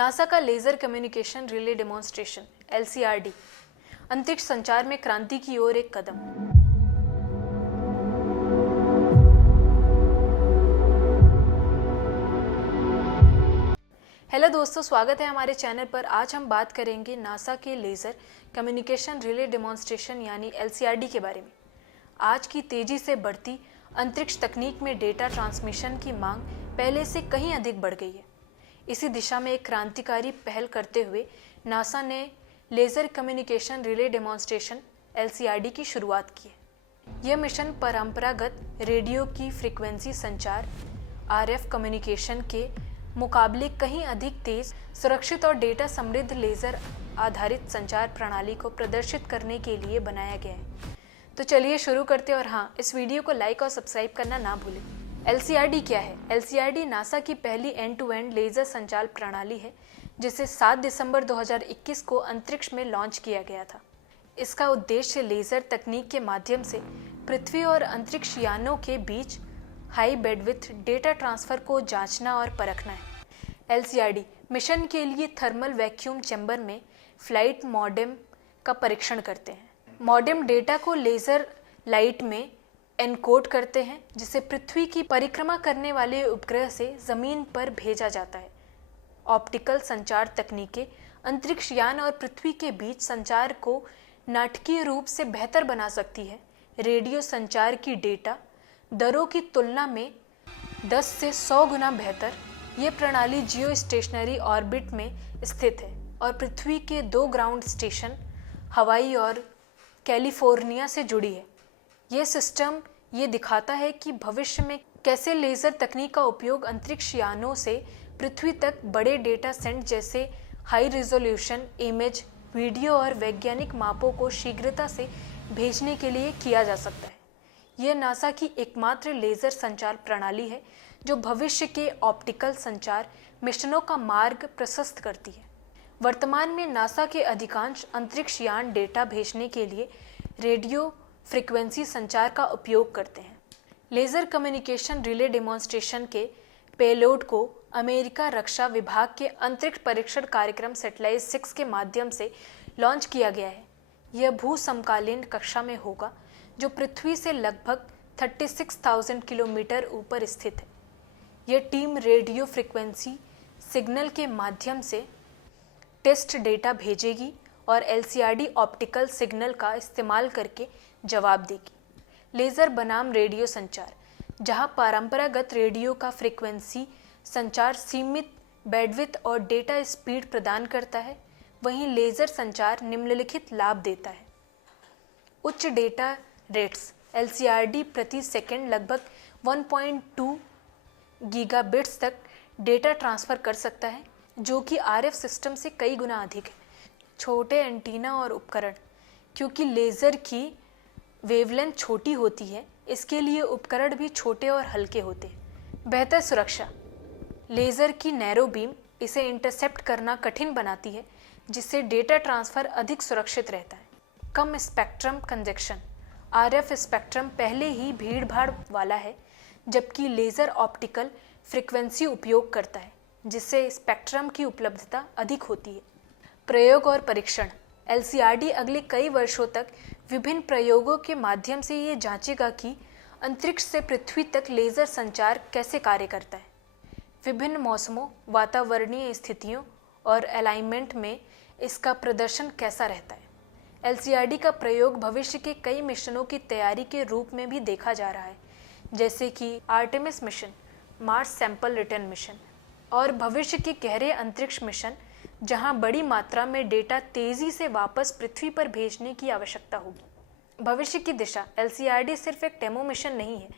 NASA का laser communication relay demonstration LCRD अंतरिक्ष संचार में क्रांति की ओर एक कदम। हेलो दोस्तों, स्वागत है हमारे चैनल पर। आज हम बात करेंगे नासा के लेजर कम्युनिकेशन रिले डेमोन्स्ट्रेशन यानी LCRD के बारे में। आज की तेजी से बढ़ती अंतरिक्ष तकनीक में डेटा ट्रांसमिशन की मांग पहले से कहीं अधिक बढ़ गई है। इसी दिशा में एक क्रांतिकारी पहल करते हुए नासा ने laser communication relay demonstration LCRD की शुरुआत की है। यह मिशन परंपरागत रेडियो की फ्रीक्वेंसी संचार RF कम्युनिकेशन के मुकाबले कहीं अधिक तेज, सुरक्षित और डेटा समृद्ध लेजर आधारित संचार प्रणाली को प्रदर्शित करने के लिए बनाया गया है। तो चलिए शुरू करते हैं। और हाँ, इस वीडियो को लाइक और सब्सक्राइब करना ना भूलें। LCRD क्या है? LCRD नासा की पहली एंड टू एंड लेजर संचार प्रणाली है, जिसे 7 दिसंबर 2021 को अंतरिक्ष में लॉन्च किया गया था। इसका उद्देश्य लेजर तकनीक के माध्यम से पृथ्वी और अंतरिक्ष यानों के बीच हाई बैंडविड्थ डेटा ट्रांसफर को जांचना और परखना है। LCRD मिशन के लिए थर्मल वैक्यूम चैम्बर में फ्लाइट मॉडेम का परीक्षण करते हैं। मॉडेम डेटा को लेजर लाइट में एनकोड करते हैं, जिसे पृथ्वी की परिक्रमा करने वाले उपग्रह से जमीन पर भेजा जाता है। ऑप्टिकल संचार तकनीकें अंतरिक्ष यान और पृथ्वी के बीच संचार को नाटकीय रूप से बेहतर बना सकती है। रेडियो संचार की डेटा दरों की तुलना में 10 से 100 गुना बेहतर। ये प्रणाली जियो स्टेशनरी ऑर्बिट में स्थित है और पृथ्वी के 2 ग्राउंड स्टेशन हवाई और कैलिफोर्निया से जुड़ी है। ये सिस्टम ये दिखाता है कि भविष्य में कैसे लेजर तकनीक का उपयोग अंतरिक्ष यानों से पृथ्वी तक बड़े डेटा सेट जैसे हाई रिजोल्यूशन इमेज, वीडियो और वैज्ञानिक मापों को शीघ्रता से भेजने के लिए किया जा सकता है। यह नासा की एकमात्र लेजर संचार प्रणाली है जो भविष्य के ऑप्टिकल संचार मिशनों का मार्ग प्रशस्त करती है। वर्तमान में नासा के अधिकांश अंतरिक्ष यान डेटा भेजने के लिए रेडियो फ्रीक्वेंसी संचार का उपयोग करते हैं। लेजर कम्युनिकेशन रिले डेमोन्स्ट्रेशन के पेलोड को अमेरिका रक्षा विभाग के अंतरिक्ष परीक्षण कार्यक्रम सैटेलाइट 6 के माध्यम से लॉन्च किया गया है। यह भू समकालीन कक्षा में होगा, जो पृथ्वी से लगभग 36,000 किलोमीटर ऊपर स्थित है। यह टीम रेडियो फ्रीक्वेंसी सिग्नल के माध्यम से टेस्ट डेटा भेजेगी और LCRD ऑप्टिकल सिग्नल का इस्तेमाल करके जवाब देगी। लेजर बनाम रेडियो संचार। जहां परंपरागत रेडियो का फ्रीक्वेंसी संचार सीमित बैंडविड्थ और डेटा स्पीड प्रदान करता है, वहीं लेजर संचार निम्नलिखित लाभ देता है। उच्च डेटा रेट्स। LCRD प्रति सेकंड लगभग 1.2 गीगाबिट्स तक डेटा ट्रांसफ़र कर सकता है, जो कि RF सिस्टम से कई गुना अधिक है। छोटे एंटीना और उपकरण। क्योंकि लेज़र की वेवलेंथ छोटी होती है, इसके लिए उपकरण भी छोटे और हल्के होते हैं। बेहतर सुरक्षा। लेज़र की नैरो बीम इसे इंटरसेप्ट करना कठिन बनाती है, जिससे डेटा ट्रांसफ़र अधिक सुरक्षित रहता है। कम स्पेक्ट्रम कंजक्शन। RF स्पेक्ट्रम पहले ही भीड़भाड़ वाला है, जबकि लेज़र ऑप्टिकल फ्रीक्वेंसी उपयोग करता है, जिससे स्पेक्ट्रम की उपलब्धता अधिक होती है। प्रयोग और परीक्षण। LCRD अगले कई वर्षों तक विभिन्न प्रयोगों के माध्यम से ये जांचेगा कि अंतरिक्ष से पृथ्वी तक लेजर संचार कैसे कार्य करता है। विभिन्न मौसमों, वातावरणीय स्थितियों और अलाइनमेंट में इसका प्रदर्शन कैसा रहता है। LCRD का प्रयोग भविष्य के कई मिशनों की तैयारी के रूप में भी देखा जा रहा है, जैसे कि Artemis mission, Mars sample return mission और भविष्य के गहरे अंतरिक्ष मिशन, जहां बड़ी मात्रा में डेटा तेजी से वापस पृथ्वी पर भेजने की आवश्यकता होगी। भविष्य की दिशा। LCRD सिर्फ एक डेमो मिशन नहीं है,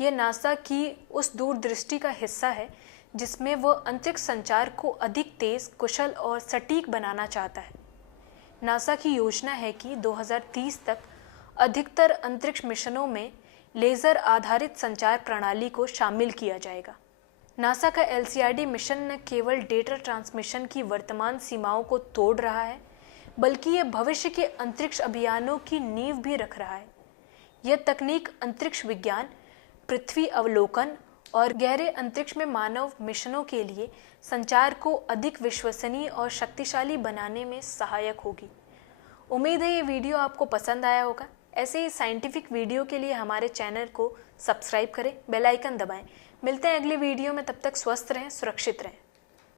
यह नासा की उस दूरदृष्टि का हिस्सा है जिसमें वह अंतरिक्ष संचार को अधिक तेज, कुशल और सटीक बनाना चाहता है। नासा की योजना है कि 2030 तक अधिकतर अंतरिक्ष मिशनों में लेजर आधारित संचार प्रणाली को शामिल किया जाएगा। नासा का LCRD मिशन न केवल डेटा ट्रांसमिशन की वर्तमान सीमाओं को तोड़ रहा है, बल्कि यह भविष्य के अंतरिक्ष अभियानों की नींव भी रख रहा है। यह तकनीक अंतरिक्ष विज्ञान, पृथ्वी अवलोकन और गहरे अंतरिक्ष में मानव मिशनों के लिए संचार को अधिक विश्वसनीय और शक्तिशाली बनाने में सहायक होगी। उम्मीद है ये वीडियो आपको पसंद आया होगा। ऐसे ही साइंटिफिक वीडियो के लिए हमारे चैनल को सब्सक्राइब करें, बेल आइकन दबाएं। मिलते हैं अगले वीडियो में, तब तक स्वस्थ रहें, सुरक्षित रहें।